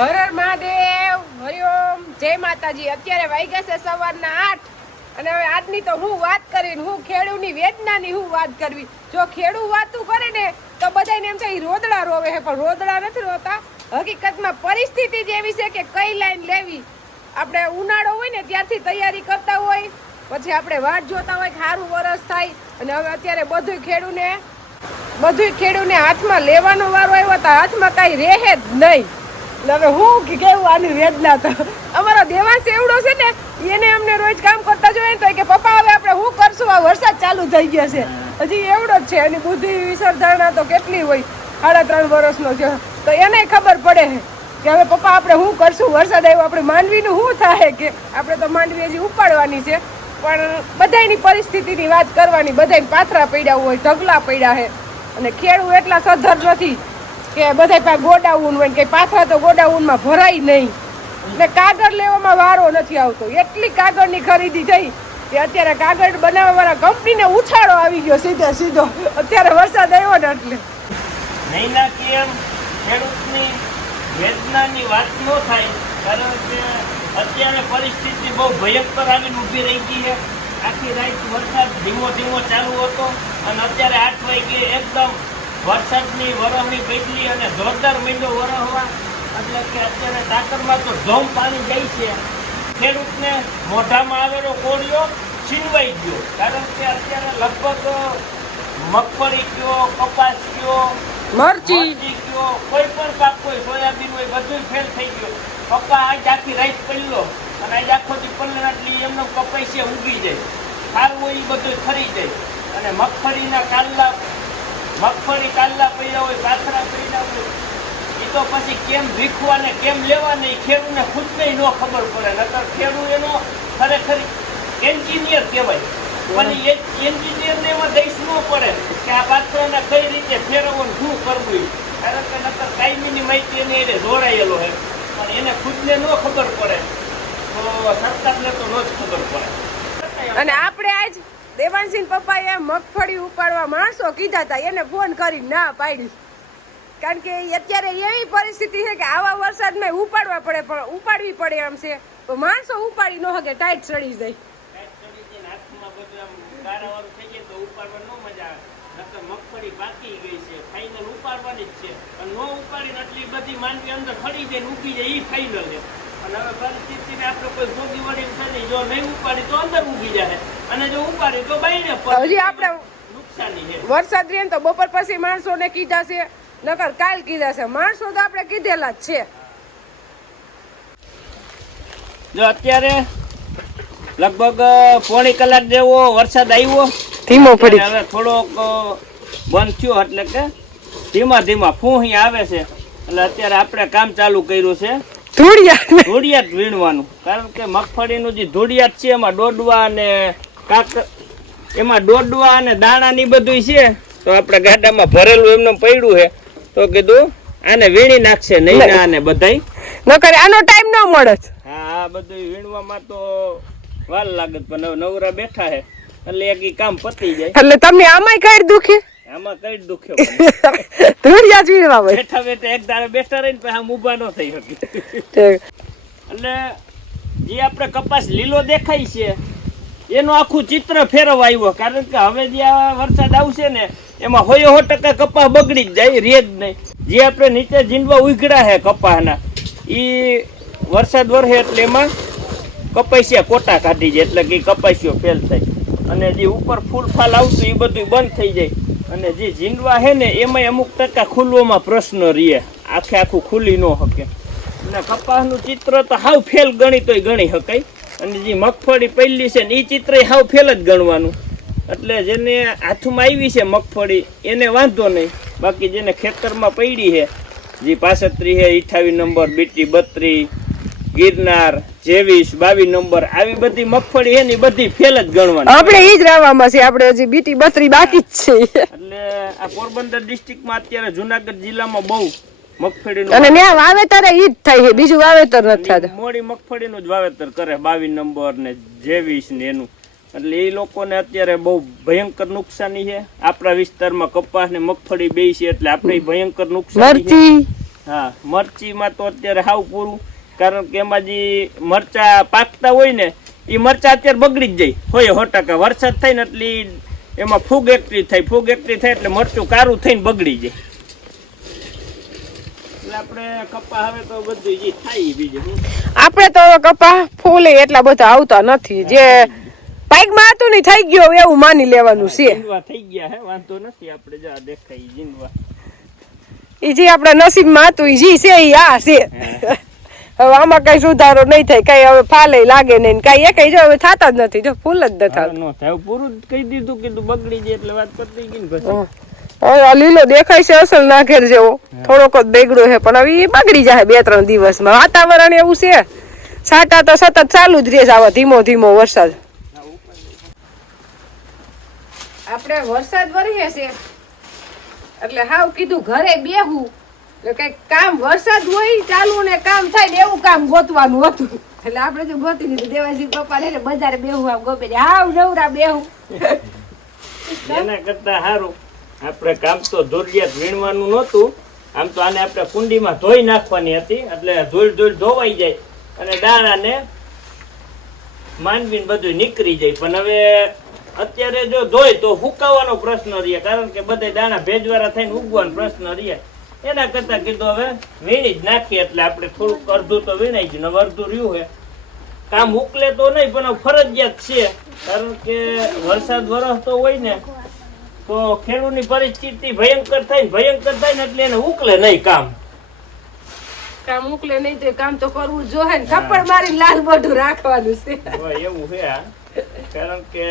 હર હર મહાદેવ, હરિઓમ, જય માતાજી। અત્યારે વાગ્યા છે સવારના 8 અને હવે આજની તો હું વાત કરીને હું ખેડૂની વેદનાની હું વાત કરવી। જો ખેડૂ વાતું કરે ને તો બધાને એમ છે ઈ રોદડા રોવે છે, પણ રોદડા નથી રોતા। હકીકતમાં પરિસ્થિતિ જ એવી છે કે કઈ લાઈન લેવી। આપણે ઉનાળો હોય ને ત્યારથી તૈયારી કરતા હોય, પછી આપણે વાટ જોતા હોય કે સારું વરસ થાય, અને હવે અત્યારે બધુંય ખેડૂને હાથમાં લેવાનો વારો આવ્યો તો હાથમાં કાંઈ રહે જ નહીં। હવે હું કેવું આની વેદના તો અમારો દેવાંશ એવડો છે ને, એને અમને રોજ કામ કરતા જોઈએ તો કે પપ્પા હવે આપણે શું કરશું, આ વરસાદ ચાલુ થઈ ગયો છે। હજી એવડો જ છે, એની બુદ્ધિ વિસરધારણા તો કેટલી હોય, 3.5 વર્ષનો છે, તો એને ખબર પડે કે હવે પપ્પા આપણે શું કરશું, વરસાદ આવ્યો આપણે માંડવીનું શું થાય, કે આપણે તો માંડવી હજી ઉપાડવાની છે, પણ બધાની પરિસ્થિતિની વાત કરવાની। બધાને પાથરા પડ્યા હોય, ઢગલા પડ્યા છે, અને ખેડૂત એટલા સધર નથી કે બધા પાસે ગોડાઉન હોય કે પાથરા તો ગોડાઉનમાં ભરાય નહીં, ને કાગળ લેવામાં વારો નથી આવતો। એટલી કાગળની ખરીદી થઈ કે અત્યારે કાગળ બનાવવા વાળા કંપનીને ઉછાળો આવી ગયો સીધો અત્યારે વરસાદ આવ્યો ને એટલે નહીં ના કેમ ખેડૂતની વેદનાની વાત ન થાય, કારણ કે અત્યારે પરિસ્થિતિ બહુ ભયંકર આવીને ઊભી રહી ગઈ છે। આખી રાત વરસાદ ધીમો ચાલુ હતો, અને અત્યારે 8 વાગે એકદમ વરસાદની વરહની બેટલી અને જોરદાર મીંડો વરહવા, એટલે કે અત્યારે ટાકરમાં તો ધોમ પાણી જાય છે। ખેડૂતને મોઢામાં આવેલો કોળિયો છીનવાઈ ગયો, કારણ કે અત્યારે લગભગ મગફળી કયો, કપાસ કયો, મરચી કયો, કોઈ પણ પાક હોય, સોયાબીન હોય, બધું ફેલ થઈ ગયો। કપા આજ આખી રાત પડ્યો, અને આજ આખો દી પડે એટલે એમનો કપાસિયા ઉગી જાય, ખારું હોય એ બધું ખરી જાય, અને મગફળી કાલ્લા પડ્યા હોય, પાથરા પડ્યા હોય, એ તો પછી કેમ વીખવા ને કેમ લેવા ને ખેડૂતને ખુદને ન ખબર પડે। નકર ખેડૂત એનો ખરેખર એન્જિનિયર કહેવાય, પણ એ એન્જિનિયરને એમાં દઈશ ન પડે કે આ પાથરાને કઈ રીતે ફેરવવાનું શું કરવું, કારણ કે નકર કાયમીની માહિતી એને એને જોડાયેલો છે, પણ એને ખુદને ન ખબર પડે તો સરકારને તો ન જ ખબર પડે। અને આપણે આજ દેવાંશી પપ્પાએ મગફળી ઉપાડવા માણસો કીધા હતા, એને ફોન કરી ના પાડી, કારણ કે અત્યારે એવી પરિસ્થિતિ છે કે આવા વરસાદમાં ઉપાડવા પડે, પણ ઉપાડવી પડે એમ છે તો માણસો ઉપાડી ન શકે, ટાઈટ ચડી જાય, હાથમાં બધું આમ ગારાવાળું થઈ જાય તો ઉપાડવા ન મજા આવે। નકર મગફળી પાકી ગઈ છે, ફાઇનલ ઉપાડવાની જ છે, અને ન ઉપાડીને એટલી બધી માંડવી અંદર ખડી જાય ને ઉગી જાય, એ ફાઇનલ છે। અને હવે પરિસ્થિતિને આપણે કોઈ ભોગી વળી છે નહીં, જો નહીં ઉપાડી તો અંદર ઉગી જાય, અને જો ઉપાડી તો બાઈને હજી આપણે નુકસાની છે। વરસાદ રહે તો બપોર પછી માણસોને કીધા છે, નકર કાલ કીધા છે, માણસો તો આપણે કીધેલા જ છે। જો અત્યારે લગભગ પોણી કલાક જેવો વરસાદ આવ્યો, ધીમો પડી, હવે થોડોક બંધ થયો, એટલે કે ધીમા ફૂહી આવે છે, એટલે અત્યારે આપણે કામ ચાલુ કર્યું છે ધોડિયાત વીણવાનું, કારણ કે મગફળીનું જે ધોડિયાત છે એમાં ડોડવા અને દાણા ની બધું છે, તો આપણે ગાડામાં ભરેલું એમને પડ્યું છે, તો કીધું આને વીણી નાખશે નહીં આને બધાય નકર આનો ટાઈમ ન મળે। હા, આ બધું વીણવામાં તો વાર લાગે, પણ હવે નવરા બેઠા છે એટલે એક કામ પતી જાય। એટલે તમને આમાંય કઈ દુખે, આમાં કઈ દુખ્યો ધોડિયા જ વીણવા હોય, બેઠા એક દાડે બેઠા રહીને પછી આમ ઊભા ન થઈ શકે। એટલે જે આપણે કપાસ લીલો દેખાય છે એનું આખું ચિત્ર ફેરવા આવ્યો, કારણ કે હવે જે આ વરસાદ આવશે ને એમાં 100% કપાસ બગડી જ જાય, રેજ નહીં। જે આપણે નીચે જીંડવા ઉઘડા છે કપાસના, એ વરસાદ વરસે એટલે એમાં કપાસિયા કોટા કાઢી જાય, એટલે કે કપાસિયો ફેલ થાય, અને જે ઉપર ફૂલ ફાલ આવતું એ બધું બંધ થઈ જાય, અને જે જીંડવા છે ને એમાં અમુક ટકા ખુલવામાં પ્રશ્ન રહે, આખું ખુલી ન શકે, અને કપાસનું ચિત્ર તો હાવ ફેલ ગણી તોય ગણી શકાય, અને જે મગફળી પહેલી છે ને એ ચિત્ર હાવ ફેલ જ ગણવાનું। એટલે જેને હાથમાં આવી છે મગફળી એને વાંધો નહીં, બાકી જેને ખેતરમાં પડી છે, જે 35 છે, 28 નંબર, બીટી 32, ગિરનાર 23, 22 નંબર, આવી બધી મગફળી છે ને બધી ફેલ જ ગણવાની। આપણે ઈ જ રાવામાં છે, આપણે હજી બીટી 32 બાકી જ છે। એટલે આ પોરબંદર ડિસ્ટ્રિક્ટમાં અત્યારે જુનાગઢ જિલ્લામાં બહુ મગફળીનું, અને ત્યાં વાવેતર ઈ જ થાય છે, બીજું વાવેતર નથી થતું, મોડી મગફળીનું જ વાવેતર કરે, 22 નંબર ને 23 ને એનું, એટલે એ લોકોને અત્યારે બહુ ભયંકર નુકસાની છે। આપણા વિસ્તારમાં કપાસ ને મગફળી બે છે, એટલે આપણે ભયંકર નુકસાની છે। હા, મરચીમાં તો અત્યારે હાવ પૂરું, કારણ કે એમાં જે મરચા પાકતા હોય ને એ મરચા અત્યારે બગડી જ જાય 100%. વરસાદ થાય ને એટલે એમાં ફૂગ એક્ટિવ થાય એટલે મરચું કારું થઈને બગડી જાય. એટલે આપણે કપા હવે તો બધું જે થાય બીજું આપણે તો કપા ફૂલે એટલા બધા આવતા નથી, જે પાઈકમાં હતું ને થઈ ગયો એવું માની લેવાનું છે. જીનવા થઈ ગયા હે, વાંધો નથી. આપણે જો આ દેખાય જીનવા, ઈ જે આપણા નસીબમાં હતું ઈ જી છે ઈ આ છે. હવે આમાં કઈ સુધારો નહીં થાય, કઈ હવે ફાલે લાગે નહીં, કઈ એ કઈ જો હવે થતા જ નથી, જો ફૂલ જ ન થતા. નો થાય પૂરું જ કહી દીધું, કીધું બગડી જાય એટલે વાત પતી ગઈ ને પછી. હવે આ લીલો દેખાય છે અસલ નાખેર જેવો, થોડોક જ બેગડો છે પણ હવે ઈ બગડી જાય 2-3 દિવસમાં. વાતાવરણ એવું છે, છાંટા તો સતત ચાલુ જ રહે છે, આવા ધીમો ધીમો વરસાદ. આપણે વરસાદ વરીએ છે એટલે હાવ કીધું ઘરે બેહું એટલે કઈક કામ, વરસાદ હોય ચાલુ ને કામ થાય ને એવું કામ ગોતવાનું હતું. એટલે આપણે જો ગોતી દીધું દેવાજી પપ્પા ને બજારે બેહું, આમ ગોપે હાવ નવરા બેહું. એના કરતા સારું આપણે કામ તો ધોરિયાત વીણવાનું નહોતું, આમ તો આને આપણે કુંડીમાં ધોઈ નાખવાની હતી, એટલે ધૂળ ધોવાઈ જાય અને દાણાને માંડવીને બધું નીકળી જાય. પણ હવે અત્યારે જો ધોઈ તો હુકાવાનો પ્રશ્ન રહે, કારણ કે બધા દાણા ભેજવાળા થઈને ઉગવાનો પ્રશ્ન રહે. એના કરતા કીધું હવે વીણી જ નાખીએ, એટલે આપણે થોડુંક અડધું તો વીણાઈ ગયું, હવે અડધું રહ્યું છે. કામ ઉકલે તો નહીં પણ ફરજિયાત છે, કારણ કે વરસાદ વરસતો હોય ને તો ખેડૂતની પરિસ્થિતિ ભયંકર થાય ને એટલે એને ઉકલે નહીં કામ ઉકલે નહીં તો કામ તો કરવું જોઈએ ને, થપ્પડ મારી લાલ મોઢું રાખવાનું છે. એવું છે આ, કારણ કે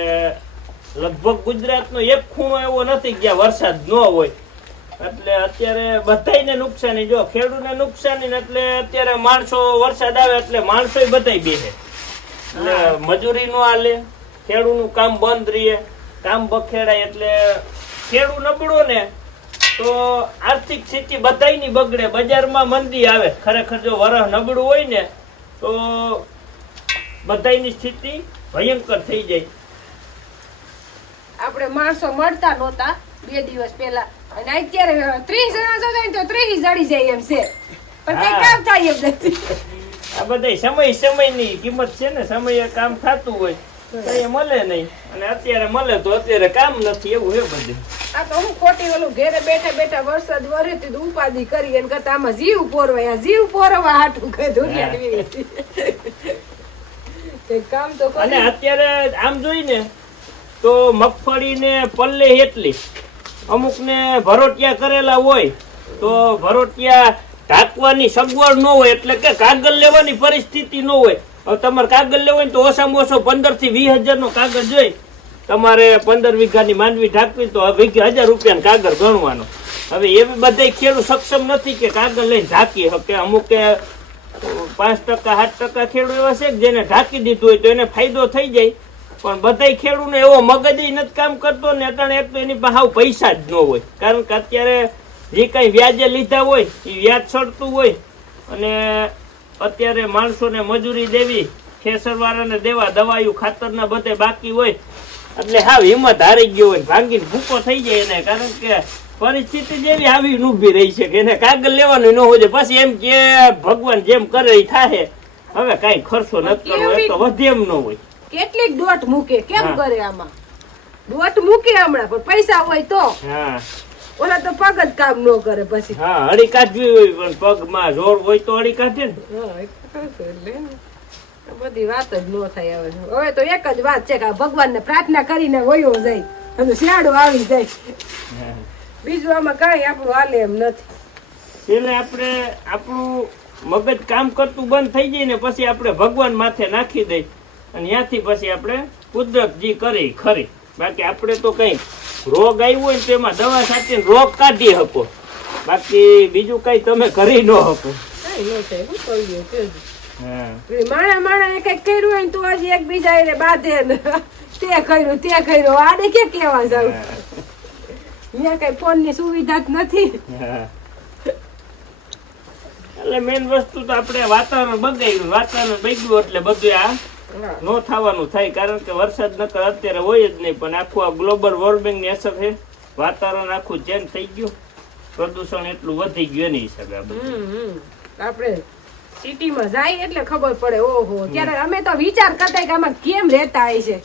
લગભગ ગુજરાતનો એક ખૂણો એવો નથી જ્યાં વરસાદ ન હોય. એટલે અત્યારે બધાયને નુકસાની, જો ખેડૂતને નુકસાની, એટલે અત્યારે માણસો વરસાદ આવે એટલે માણસો બધાય બેસે, એટલે મજૂરી નો હાલે, ખેડૂતનું કામ બંધ રહે, કામ બખેડાય. એટલે ખેડૂત નબળો ને તો આર્થિક સ્થિતિ બધાયની બગડે, બજારમાં મંદી આવે. ખરેખર જો વરહ નબળું હોય ને તો બધાયની સ્થિતિ ભયંકર થઈ જાય. આપણે માણસો મળતા નહોતા 2 દિવસ પહેલા, અને અત્યારે 30 જણા જોતા તો 30 જડી જાય એમ છે, પણ કઈ કામ થાય એમ નથી. આ બધા સમયની કિંમત છે ને, સમયે કામ થતું હોય તો એ મળે નહીં, અને અત્યારે મળે તો અત્યારે કામ નથી, એવું છે બધું. આ તો હું ખોટી ઓલું ઘેરે બેઠા વરસાદ વરે તો ઉપાધિ કરી એને કરતા આમાં જીવ પોરવા હાટું કીધું કામ તો. અને અત્યારે આમ જોઈને તો મગફળી ને પલ્લે એટલી, અમુક ને ભરોટિયા કરેલા હોય તો ભરોટિયા ઢાંકવાની સગવડ ન હોય, એટલે કે કાગળ લેવાની પરિસ્થિતિ ન હોય. હવે તમારે કાગળ લેવો હોય તો ઓછામાં ઓછો 15 થી 20 હજાર નો કાગળ જોઈ. તમારે 15 વીઘાની માંડવી ઢાંકવી તો 1000 રૂપિયાનો કાગળ ગણવાનો. હવે એવી બધા ખેડૂત સક્ષમ નથી કે કાગળ લઈને ઢાંકી શકે. અમુક 5%-7% ખેડૂત એવા છે જેને ઢાંકી દીધું હોય તો એને ફાયદો થઈ જાય, પણ બધા ખેડૂતને એવો મગજ નથી કામ કરતો ને. અત્યારે એક તો એની પાસે પૈસા જ ન હોય, કારણ કે અત્યારે જે કઈ વ્યાજે લીધા હોય એ વ્યાજ ચડતું હોય, અને અત્યારે માણસોને મજૂરી દેવી, ખેસરવાળાને દેવા, દવાયું ખાતરના બધે બાકી હોય, એટલે હાવ હિંમત હારી ગયો હોય, ભાંગીને ભૂકો થઈ જાય એને. કારણ કે પરિસ્થિતિ જેવી આવી ઊભી રહી છે કે એને કાગળ લેવાનું ન હોય. પછી એમ કે ભગવાન જેમ કરે એ થાય. હવે કઈ ખર્ચો નથી કરવો, તો વધે એમ ન હોય. કેટલીક દોટ મૂકે, કેમ કરે આમાં દોટ મૂકે હમણાં, પણ પૈસા હોય તો. ઓલા તો પગ જ કામ ન કરે. પછી અડી કાઢવી હોય પણ પગમાં જોર હોય તો અડી કાઢે ને. બધી વાત જ ન થાય. હવે તો એક જ વાત છે કે ભગવાનને પ્રાર્થના કરીને વયો જાય અને શિયાળો આવી જાય, બીજું આમાં કઈ આપણું હાલે એમ નથી. એટલે આપણે આપણું મગજ કામ કરતું બંધ થઈ જાય ને પછી આપણે ભગવાન માથે નાખી દઈ, અને ત્યાંથી પછી આપણે કુદરત જી કરી ખરી. બાકી આપણે તો કઈ રોગ આવ્યો હોય ને તો એમાં દવા સાથે રોગ કાઢી શકો, બાકી બીજું કઈ તમે કરી ન શકો. માણા કઈક કર્યું હોય તો હજી એકબીજા એને બાંધે ને તે કર્યું આને કે કેવા જાવ. અહીંયા કઈ ફોન ની સુવિધા જ નથી. એટલે મેન વસ્તુ તો આપણે વાતાવરણ બગડ્યું એટલે બધું આ નો થવાનું થાય. કારણ કે વરસાદ નકર અત્યારે હોય જ નહીં, પણ આખું આ ગ્લોબલ વોર્મિંગ ની અસર છે. વાતાવરણ આખું ચેન્જ થઈ ગયું, પ્રદૂષણ એટલું વધી ગયું એની હિસાબે આ બધું. આપણે સિટીમાં જાય એટલે ખબર પડે. ઓહો, ત્યારે અમે તો વિચાર કરતા કે આમાં કેમ રહેતા હોય છે.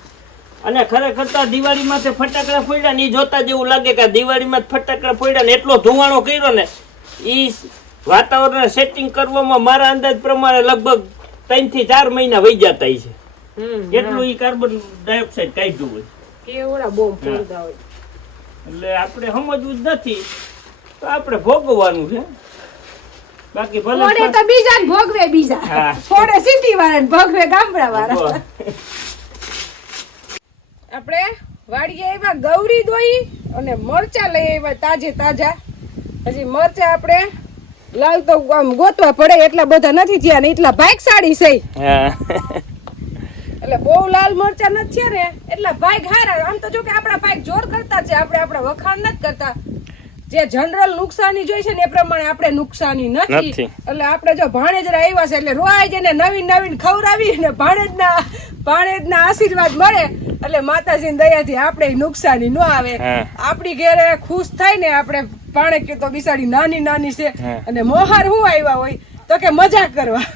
અને ખરેખર તો દિવાળીમાં તે ફટાકડા ફોડ્યા ને ઈ જોતા જેવું લાગે કે દિવાળીમાં જ ફટાકડા ફોડ્યા ને એટલો ધુમાડો કર્યો ને ઈ વાતાવરણ સેટિંગ કરવામાં મારા અંદાજ પ્રમાણે લગભગ 3 થી 4 મહિના વહી જતા છે. એટલું ઈ કાર્બન ડાયોક્સાઇડ કાઢ્યું હોય કેવડા બોમ્બ ફોડતા હોય. એટલે આપણે સમજવું જ નથી તો આપણે ભોગવવાનું છે. બાકી ભલે ફોડે તો બીજા જ ભોગવે બીજા. ફોડે સિટી વાળા ને ભોગવે ગામડા વાળા. આપણે વાડીએ આવ્યા ગૌરી દોઈ અને મરચા લઈ આવ્યા તાજે તાજા. હજી મરચા આપણે લાલ તો આમ ગોતવા પડે એટલા બધા નથી થયા ને એટલા ભાગશાળી છે. એટલે બહુ લાલ મરચા નથી થયા ને એટલા ભાગ હારા. આમ તો જો કે આપણા ભાગ જોર કરતા છે, આપણે આપણા વખાણ નથી કરતા. જે જનરલ નુકસાની જોઈ છે ને એ પ્રમાણે આપણે નુકસાની નથી. એટલે આપણે જો ભાણેજરા આવ્યા છે એટલે રોજ એને નવીન નવીન ખવડાવી ને ભાણેજના આશીર્વાદ મળે એટલે માતાજીની દયાથી આપણે નુકસાની ન આવે. આપણી ઘરે ખુશ થાય ને આપણે પાણે કે તો બિસાડી નાની નાની છે અને મોહાર હું આવ્યા હોય તો કે મજા કરવા.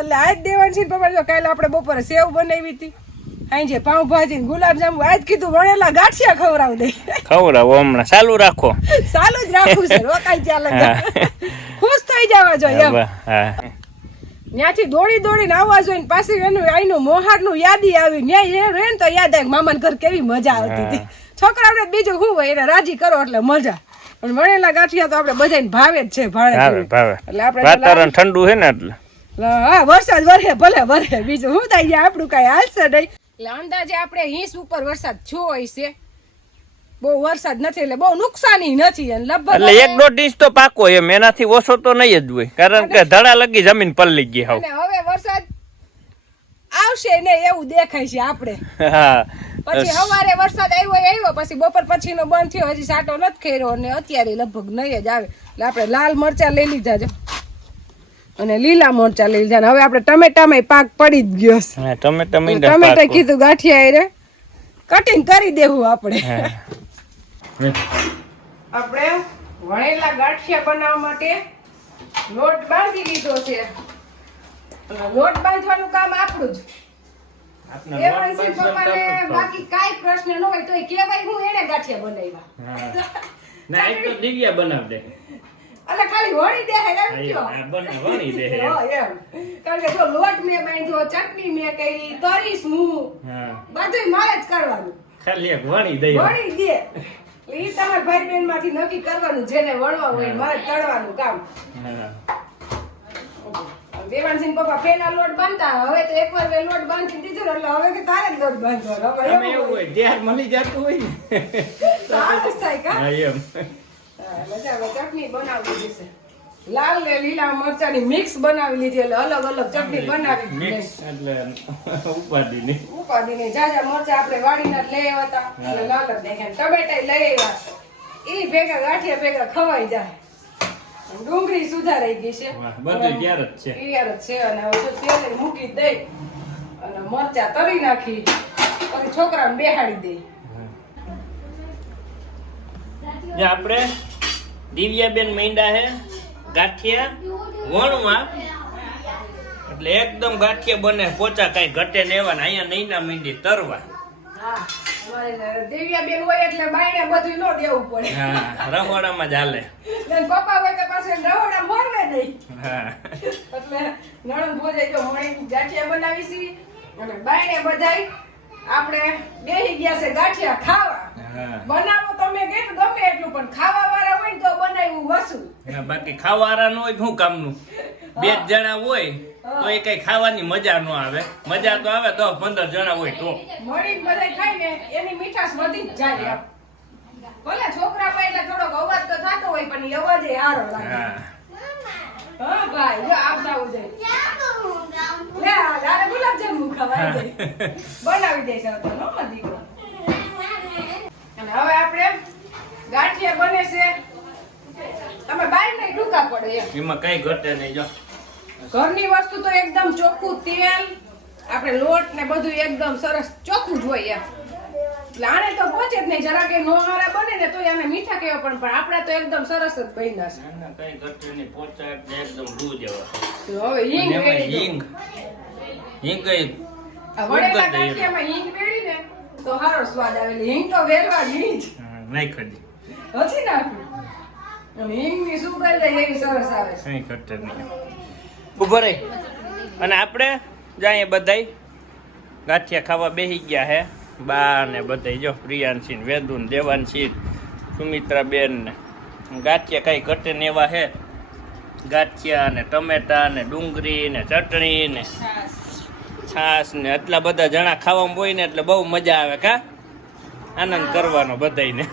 એટલે આજ દેવાંશી પપ્પા જો કાલે આપણે બપોરે સેવ બનાવી હતી, આઈ પાઉંભાજી ગુલાબજાંબુ, આજ કીધું વણેલા ગાંઠિયા ખવડાવ દે. ખવડાવો હમણાં ચાલુ રાખો. ચાલુ જ રાખું છે, રોકાઈ ચાલે. ખુશ થઈ જવા જોઈએ એમ. ત્યાંથી દોડી દોડીને આવવા જોઈએ પાછી એનું આઈનું મોહારનું યાદી આવી. ન્યાય રહે ને તો યાદ આવે મામાના ઘર કેવી મજા આવતી હતી. છોકરાઓને બીજું શું હોય એને રાજી કરો એટલે મજા. પણ વણેલા ગાંઠિયા તો આપણે બધાને ભાવે જ છે. ભાવે એટલે આપણે વાતાવરણ ઠંડુ છે ને એટલે હા વરસાદ વરે ભલે વરે બીજું શું થાય આપણું કઈ હાલશે નહીં. એટલે અંદાજે આપણે 20 ઉપર વરસાદ થયો હોય છે. બહુ વરસાદ નથી એટલે બહુ નુકસાની નથી. લગભગ એટલે 1-1.5 ઇંચ તો પાકો એમ, એનાથી ઓછો તો નહીં જ હોય કારણ કે ધડા લગી જમીન પલળી ગઈ. અને હવે વરસાદ આવશે ને એવું દેખાય છે આપણે. પછી સવારે વરસાદ આવ્યો પછી બપોર પછીનો બંધ થયો, હજી સાટો નથી ખેર્યો અને અત્યારે લગભગ નહીં જ આવે. એટલે આપણે લાલ મરચા લઈ લીધા છે અને લીલા મરચા લઈ લીધા. હવે આપણે ટમેટામાં પાક પડી જ ગયો છે. ટમેટા કીધું ગાંઠિયા રે કટિંગ કરી દેવું આપણે. આપણે વણેલા ગાંઠિયા બનાવવા માટે લોટ બાંધી લીધો છે. લોટ બાંધવાનું કામ આપણું જ. બાકી કાઈ પ્રશ્ન ન હોય તો કેવાય હું એને ગાંઠિયા બનાવ્યા. એટલે ખાલી વણી દે એમ કયો. કારણ કે જો લોટ મેં બાંધ્યો, ચટણી મેં કરી, તરીશ હું, બધું મારે જ કરવાનું. ખાલી એક વણી દે. ઈ તમારા ભાઈ બહેન માંથી નક્કી કરવાનું જેને વણવા હોય મારે તળવાનું કામ. દેવાનસિંહ પપ્પા પેલા લોટ બાંધતા, હવે તો એકવાર વે લોટ બાંધી દીધો એટલે હવે કે તારે જ લોટ બાંધવાનો. હવે એવું હોય ધ્યાન મળી જતું હોય ને સારું થાય કા. હા એમ. મજા આવે. ચટણી બનાવી દીધી છે. લાલ ને લીલા મરચાની મિક્સ બનાવી લીધી એટલે અલગ અલગ ચટણી બનાવી મિક્સ. એટલે ઉપાડીની જાજા મરચા આપણે વાડીના લઈ આવ્યા હતા એટલે લાલ જ દેખાય. ટમેટા લઈ આવ્યા, ઈ ભેગા ગાંઠિયા ભેગા ખવાઈ જાય. ડુંગળી સુધારાઈ ગઈ છે, બધું તૈયાર જ છે. અને હવે તેલ મૂકી દઈ અને મરચા તળી નાખી પછી છોકરાને બેહાડી દઈ. આપણે દિવ્યાબેન માંડ્યા હે ગાંઠિયા વણવા એટલે એકદમ ગાંઠિયા બને પોચા કઈ ઘટે ને એવા. અહીંયા નૈના માંડી તરવા. દેવ્યાબેન હોય એટલે બાયણે બધું નો દેવું પડે. રહોડામાં જ હાલે. પપ્પા હોય તો પાછું રહોડા મરવે નહીં. એટલે નણંદ ભોજાઈ તો મળી ગાંઠિયા બનાવી છે અને બાયણે બધાય આપણે બેહી ગયા છે ગાંઠિયા ખાવા. બનાવો તમે ગમે એટલું પણ ખાવા વાળા હોય ને તો બનાવ્યું વસું. બાકી ખાવા વાળા ન હોય શું કામનું? 2 જણા હોય તો એ કઈ ખાવાની મજા ન આવે. મજા તો આવે 10-15 જણા હોય તો મળીને બધા ખાય ને એની મીઠાશ વધી જ જાય. ભલે છોકરા પાસે એટલે થોડોક અવાજ તો થતો હોય પણ એ અવાજ એ સારો લાગે. હા ભાઈ જો આવતા ઉજે લે લારે ગુલાબજાંબુ ખાવા દે બનાવી દે છે તો નો દીકરો. અને હવે આપણે ગાંઠિયા બને છે. તમે બહાર નહીં ઢૂકા પડે એમાં કઈ ઘટે નહીં. જો ઘરની વસ્તુ તો એકદમ ચોખ્ખું તેલ, આપણે લોટ ને બધું એકદમ સરસ ચોખ્ખું જ હોય એમ. આને તો પહોંચે જ નહીં, જરા કે નો હારા બને ને તો આને મીઠા કેવા પણ આપડા તો એકદમ સરસ જ બન્યા છે. ના કઈ ઘટે નહીં, પોચા એટલે એકદમ રૂ જેવા. તો હવે હિંગ અને એમાં રેડી દો. હિંગ કઈ આ વડેલા ગાંઠિયામાં હિંગ રેડી ને તો સારો સ્વાદ આવે. હિંગ તો વેરવાડી જ નહીં ખડી નથી નાખ્યું. અને હિંગની સુગંધ એવી સરસ આવે છે. કઈ ઘટે નહીં. ઉભો રહી. અને આપણે જાય બધાય ગાંઠિયા ખાવા બેસી ગયા હે. બા ને બધાય જો પ્રિયાંશી ને વેદુ ને દેવાંશી સુમિત્રા બેન ને ગાંઠિયા કઈ ઘટે ને એવા હે. ગાંઠિયા ને ટમેટા ને ડુંગળી ને ચટણી ને છાસ ને એટલા બધા જણા ખાવામાં હોય ને એટલે બહુ મજા આવે. કા આનંદ કરવાનો બધાયને.